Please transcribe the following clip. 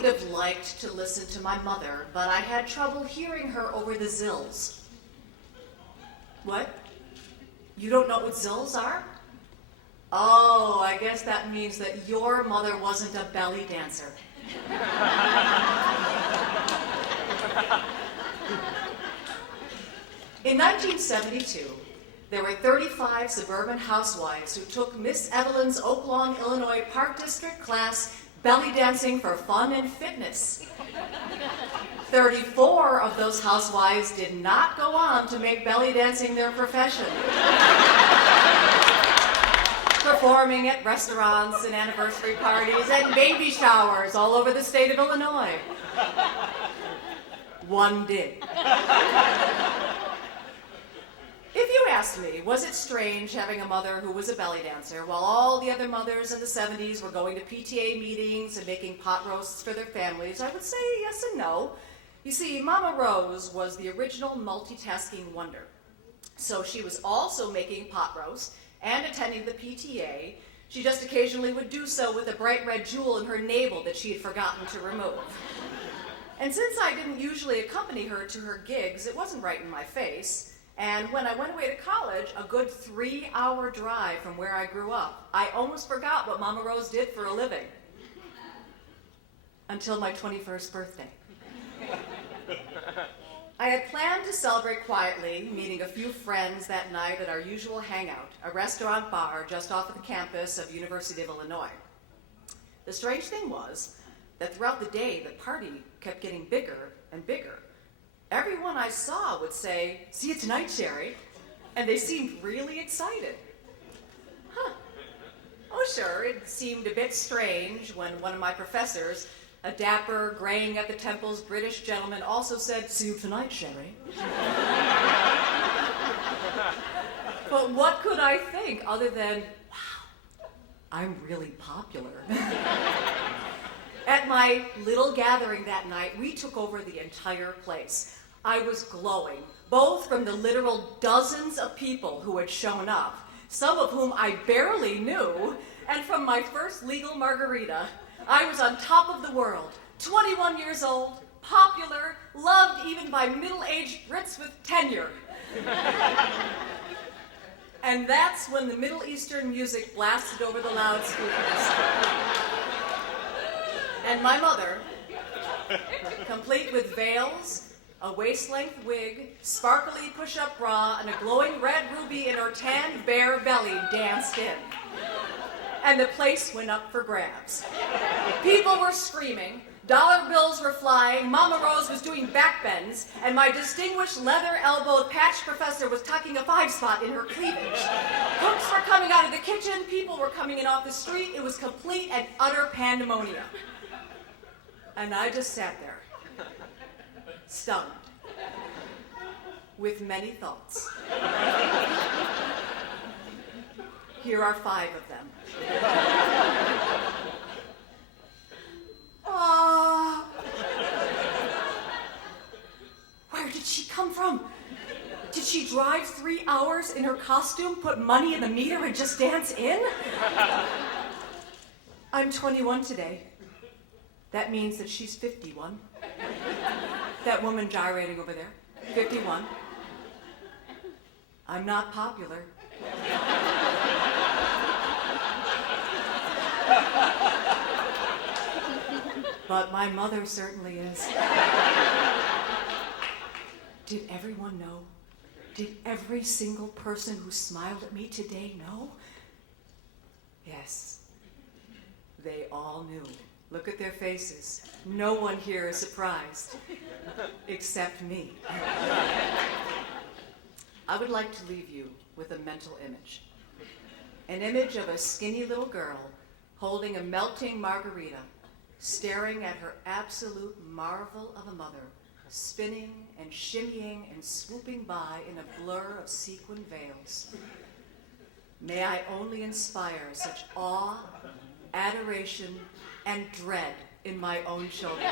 would have liked to listen to my mother, but I had trouble hearing her over the zills. What? You don't know what zills are? Oh, I guess that means that your mother wasn't a belly dancer. In 1972, there were 35 suburban housewives who took Miss Evelyn's Oaklawn, Illinois Park District class, Belly Dancing for Fun and Fitness. 34 of those housewives did not go on to make belly dancing their profession. Performing at restaurants and anniversary parties and baby showers all over the state of Illinois. One did. If you asked me, was it strange having a mother who was a belly dancer while all the other mothers in the 70s were going to PTA meetings and making pot roasts for their families, I would say yes and no. You see, Mama Rose was the original multitasking wonder. So she was also making pot roast and attending the PTA. She just occasionally would do so with a bright red jewel in her navel that she had forgotten to remove. And since I didn't usually accompany her to her gigs, it wasn't right in my face. And when I went away to college, a good 3-hour drive from where I grew up, I almost forgot what Mama Rose did for a living. Until my 21st birthday. I had planned to celebrate quietly, meeting a few friends that night at our usual hangout, a restaurant bar just off of the campus of University of Illinois. The strange thing was that throughout the day, the party kept getting bigger and bigger. Everyone I saw would say, "See you tonight, Shari," and they seemed really excited. Oh, sure, it seemed a bit strange when one of my professors, a dapper, graying at the temples British gentleman, also said, "See you tonight, Shari." But what could I think other than, wow, I'm really popular. At my little gathering that night, we took over the entire place. I was glowing, both from the literal dozens of people who had shown up, some of whom I barely knew, and from my first legal margarita. I was on top of the world, 21 years old, popular, loved even by middle-aged Brits with tenure. And that's when the Middle Eastern music blasted over the loudspeakers. And my mother, complete with veils, a waist-length wig, sparkly push-up bra, and a glowing red ruby in her tanned bare belly, danced in. And the place went up for grabs. People were screaming, dollar bills were flying, Mama Rose was doing backbends, and my distinguished leather-elbowed patch professor was tucking a 5-spot in her cleavage. Cooks were coming out of the kitchen, people were coming in off the street. It was complete and utter pandemonium. And I just sat there, stunned, with many thoughts. Here are 5 of them. Where did she come from? Did she drive 3 hours in her costume, put money in the meter, and just dance in? I'm 21 today. That means that she's 51. That woman gyrating over there, 51. I'm not popular. But my mother certainly is. Did everyone know? Did every single person who smiled at me today know? Yes, they all knew. Look at their faces. No one here is surprised, except me. I would like to leave you with a mental image. An image of a skinny little girl holding a melting margarita, staring at her absolute marvel of a mother, spinning and shimmying and swooping by in a blur of sequin veils. May I only inspire such awe, adoration, and dread in my own children.